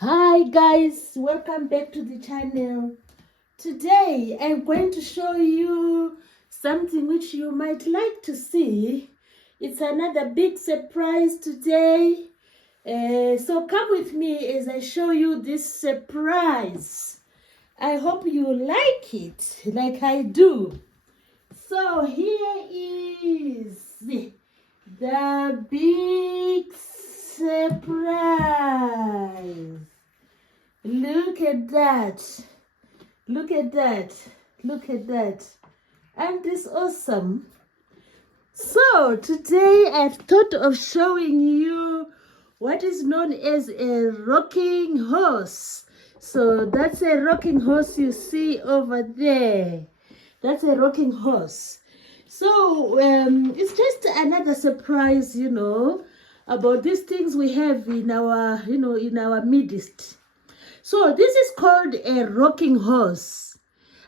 Hi guys, welcome back to the channel. Today I'm going to show you something which you might like to see. It's another big surprise today. So come with me as I show you this surprise. I hope you like it like I do. So here is the big surprise. Look at that. Look at that. Look at that. Isn't this awesome? So today I've thought of showing you what is known as a rocking horse. So that's a rocking horse you see over there. That's a rocking horse. So it's just another surprise, about these things we have in our, in our midst. So this is called a rocking horse.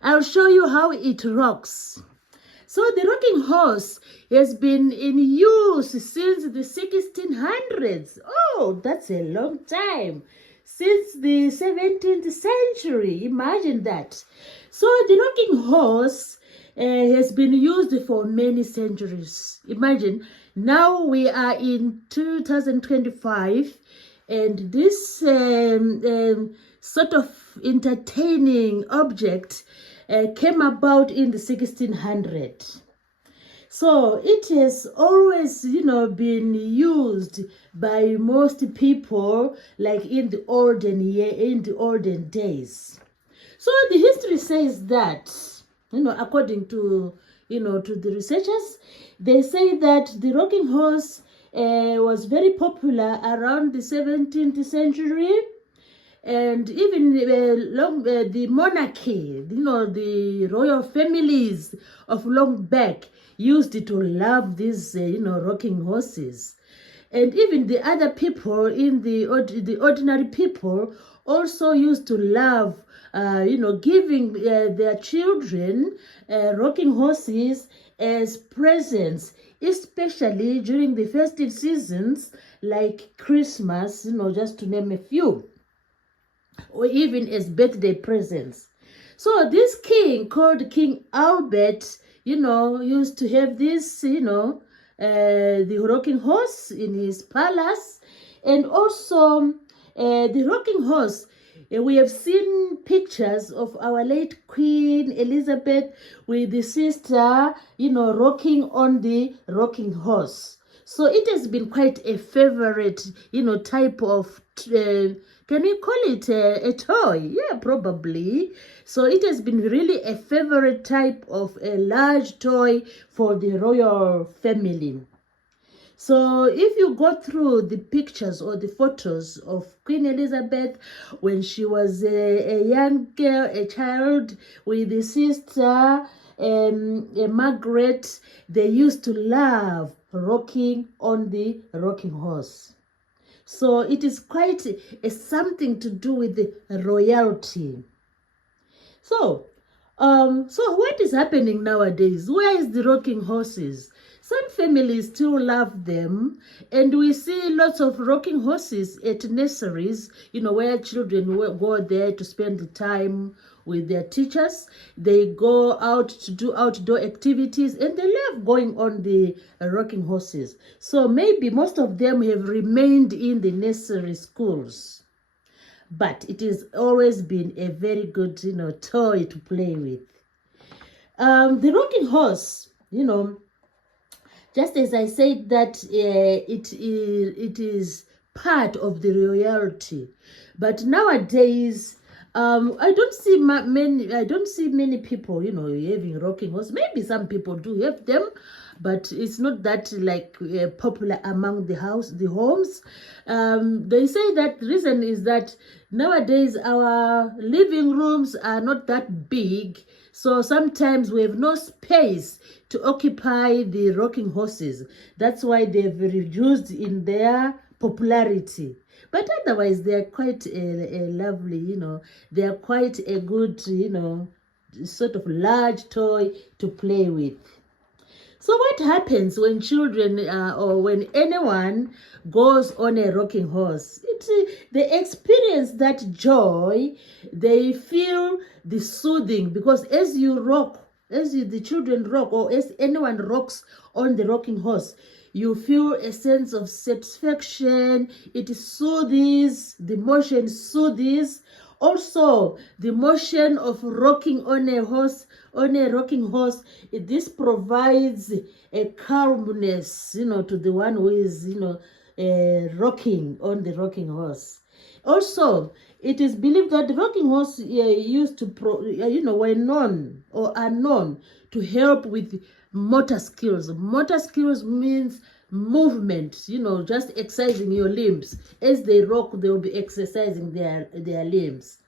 I'll show you how it rocks. So the rocking horse has been in use since the 1600s. Oh, that's a long time. Since the 17th century, imagine that. So the rocking horse has been used for many centuries. Imagine, now we are in 2025 and this sort of entertaining object came about in the 1600s. So it has always, been used by most people, like in the olden days. So the history says that, according to, to the researchers, they say that the rocking horse was very popular around the 17th century, and even the monarchy, the royal families of long back used to love these, rocking horses. And even the other people in the ordinary people also used to love, giving their children rocking horses as presents, especially during the festive seasons like Christmas, just to name a few, or even as birthday presents. So this king called King Albert, used to have this, the rocking horse in his palace. And also the rocking horse, we have seen pictures of our late Queen Elizabeth with the sister, rocking on the rocking horse. So it has been quite a favorite, type of, can we call it a toy? Yeah, probably. So it has been really a favorite type of a large toy for the royal family. So if you go through the pictures or the photos of Queen Elizabeth when she was a young girl, a child, with the sister Margaret, they used to love rocking on the rocking horse. So it is quite something to do with the royalty. So what is happening nowadays? Where is the rocking horses? Some families still love them, and we see lots of rocking horses at nurseries, where children go there to spend the time with their teachers. They go out to do outdoor activities, and they love going on the rocking horses. So maybe most of them have remained in the nursery schools. But it has always been a very good, toy to play with. The rocking horse, just as I said that it is part of the royalty, but nowadays I don't see many people, having rocking horse. Maybe some people do have them, but it's not that like popular among the homes. They say that the reason is that nowadays our living rooms are not that big, so sometimes we have no space to occupy the rocking horses. That's why they've reduced in their popularity. But otherwise, they are quite a lovely, they are quite a good, sort of large toy to play with. So what happens when children or when anyone goes on a rocking horse? They experience that joy. They feel the soothing, because as you rock, the children rock, or as anyone rocks on the rocking horse, you feel a sense of satisfaction. It soothes, the motion soothes. Also, the motion of rocking on a horse, this provides a calmness, to the one who is, rocking on the rocking horse. Also, it is believed that the rocking horse used to, were known or are known to help with motor skills. Motor skills means movement, just exercising your limbs. As they rock, they will be exercising their limbs.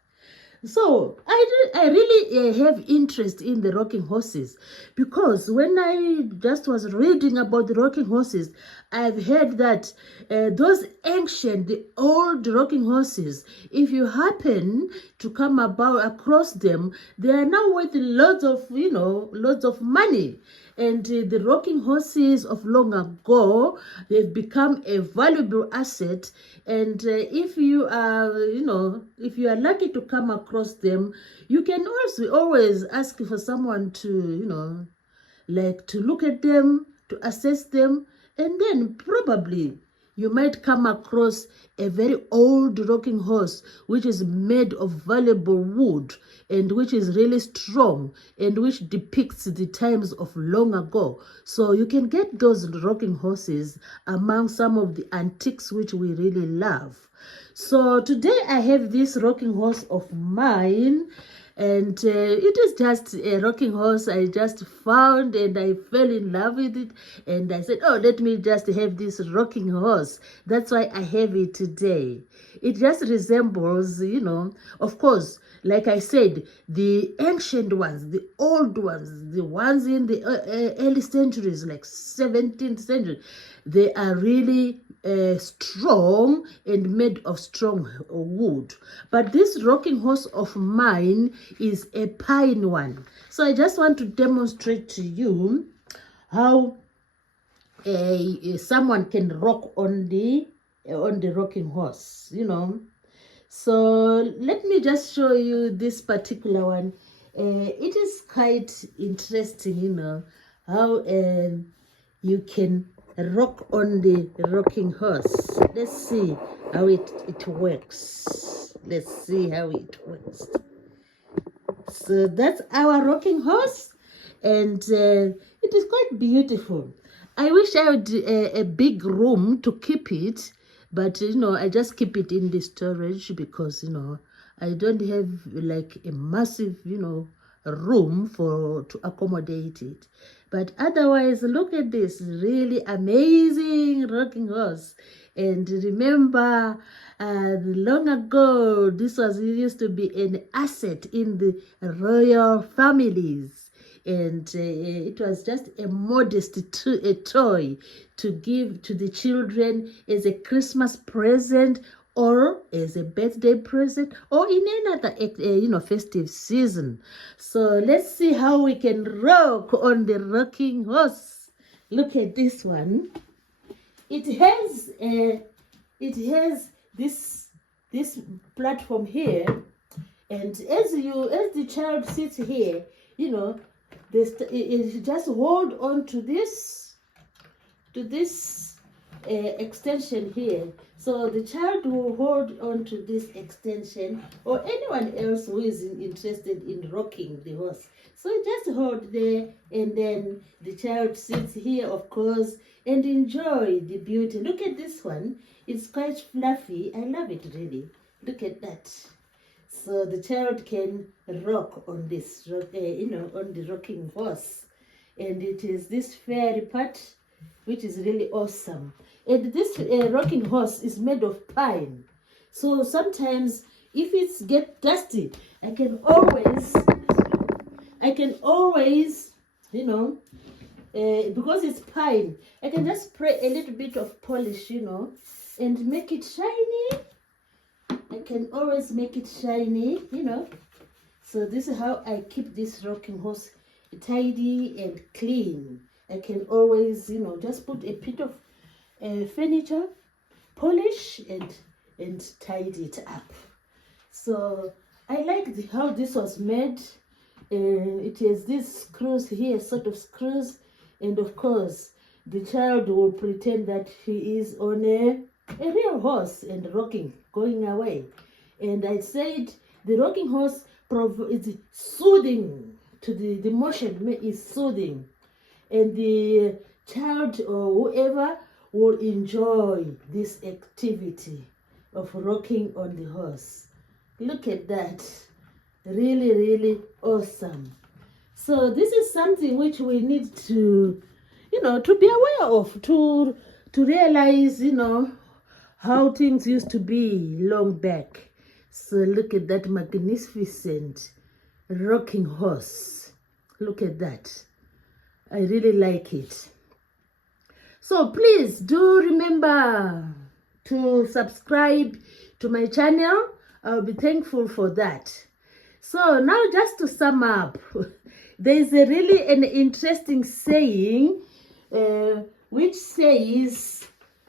So I really have interest in the rocking horses, because when I just was reading about the rocking horses, I've heard that those ancient, the old rocking horses, if you happen to come across them, they are now worth lots of money. And the rocking horses of long ago, they've become a valuable asset. And if you are lucky to come across them, you can also always ask for someone to, to look at them, to assess them, and then probably you might come across a very old rocking horse which is made of valuable wood and which is really strong and which depicts the times of long ago. So you can get those rocking horses among some of the antiques which we really love. So today I have this rocking horse of mine, and it is just a rocking horse I just found, and I fell in love with it, and I said, oh, let me just have this rocking horse. That's why I have it today. It just resembles, of course, like I said, the ancient ones, the old ones, the ones in the early centuries, like 17th century. They are really strong and made of strong wood. But this rocking horse of mine is a pine one. So I just want to demonstrate to you how someone can rock on the rocking horse, So let me just show you this particular one. It is quite interesting, how you can rock on the rocking horse. Let's see how it works. Let's see how it works. So that's our rocking horse, and it is quite beautiful. I wish I had a big room to keep it, but I just keep it in the storage because I don't have like a massive room to accommodate it. But otherwise, look at this really amazing rocking horse. And remember, long ago, this used to be an asset in the royal families. And it was just a modest a toy to give to the children as a Christmas present, or as a birthday present, or in another festive season. So let's see how we can rock on the rocking horse. Look at this one. It has this platform here, and as the child sits here, it just hold on to this extension here. So the child will hold on to this extension, or anyone else who is interested in rocking the horse. So just hold there, and then the child sits here, of course, and enjoy the beauty. Look at this one. It's quite fluffy. I love it, really. Look at that. So the child can rock on this, on the rocking horse. And it is this fairy part, which is really awesome. And this rocking horse is made of pine. So sometimes if it gets dusty, I can always, because it's pine, I can just spray a little bit of polish, and make it shiny. I can always make it shiny, So this is how I keep this rocking horse tidy and clean. I can always, just put a bit of furniture, polish and tidy it up. So I like how this was made. It has these screws here, sort of screws, and of course the child will pretend that he is on a real horse and rocking, going away. And I said the rocking horse is soothing to the motion is soothing, and the child or whoever will enjoy this activity of rocking on the horse. Look at that. Really, really awesome. So this is something which we need to, to be aware of, to realize, how things used to be long back. So look at that magnificent rocking horse. Look at that. I really like it. So please do remember to subscribe to my channel. I'll be thankful for that. So now, just to sum up, there is really an interesting saying which says,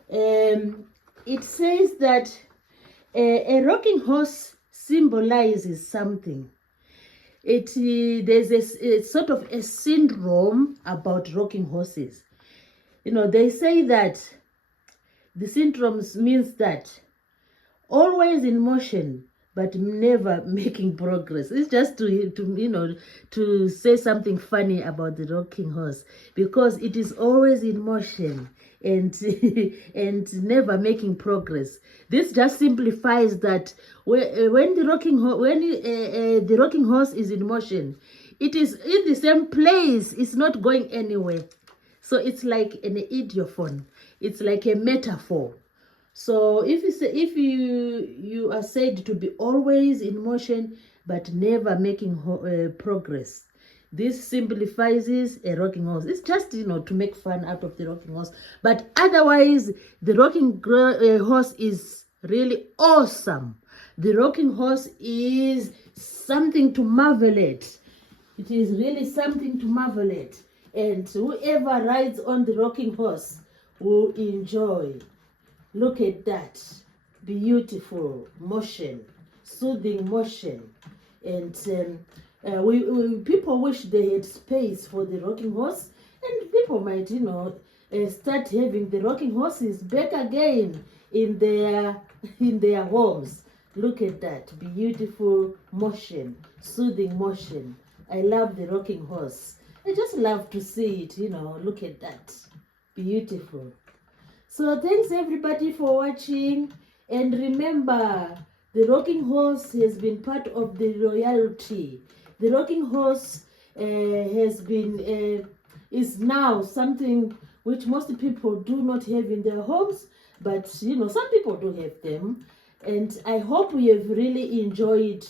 it says that a rocking horse symbolizes something. There's a sort of a syndrome about rocking horses. They say that the syndrome means that always in motion but never making progress. It's just to say something funny about the rocking horse, because it is always in motion and and never making progress. This just simplifies that when the rocking horse is in motion, it is in the same place. It's not going anywhere. So it's like an idiophone. It's like a metaphor. So if you are said to be always in motion but never making progress, this simplifies a rocking horse. It's just to make fun out of the rocking horse, but otherwise the rocking horse is really awesome. The rocking horse is something to marvel at. It is really something to marvel at, and whoever rides on the rocking horse will enjoy. Look at that beautiful motion, soothing motion. And people wish they had space for the rocking horse, and people might start having the rocking horses back again in their homes. Look at that beautiful motion, soothing motion. I love the rocking horse. I just love to see it. Look at that, beautiful. So thanks everybody for watching, and remember, the rocking horse has been part of the royalty. The rocking horse is now something which most people do not have in their homes, but some people do have them. And I hope you have really enjoyed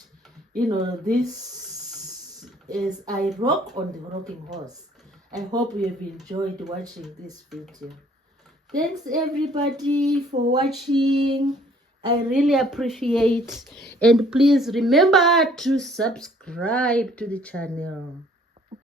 this as I rock on the rocking horse. I hope you have enjoyed watching this video. Thanks everybody for watching. I really appreciate, and please remember to subscribe to the channel.